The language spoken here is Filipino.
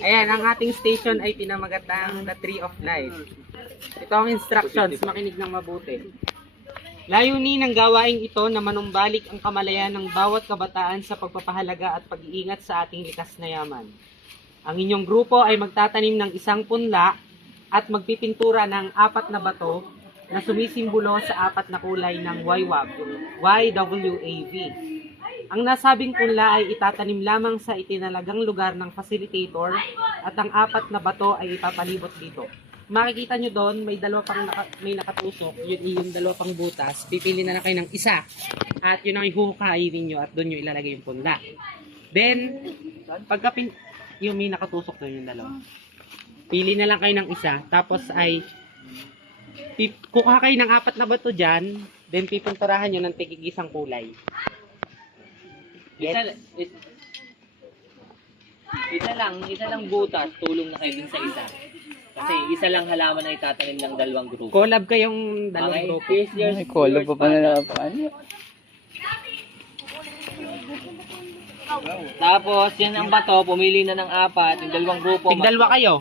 Ayan, ang ating station ay pinamagatang The Tree of Life. Ito ang instructions, makinig ng mabuti. Layunin ng gawaing ito na manumbalik ang kamalayan ng bawat kabataan sa pagpapahalaga at pag-iingat sa ating likas na yaman. Ang inyong grupo ay magtatanim ng isang punla at magpipintura ng 4 na bato na sumisimbolo sa 4 na kulay ng YWAV. Ang nasabing punla ay itatanim lamang sa itinalagang lugar ng facilitator at ang 4 na bato ay ipapalibot dito. Makikita nyo doon, may may nakatusok, yung 2 pang butas. Pipili na lang kayo ng isa at yun ang ihuhukayin ninyo at doon nyo ilalagay yung punla. Then, yung may nakatusok doon yung 2. Pili na lang kayo ng isa, tapos ay kukuha kayo ng 4 na bato dyan, then pipinturahan nyo ng tigigisang kulay. Isa lang butas, tulong na kayo dun sa isa. Kasi isa lang halaman na itatanim ng 2 grupo. Collab kayong 2 grupo. Ay, collab pa pala na paano? Tapos, yan ang bato, pumili na ng 4, yung 2 grupo. Tig-2 kayo.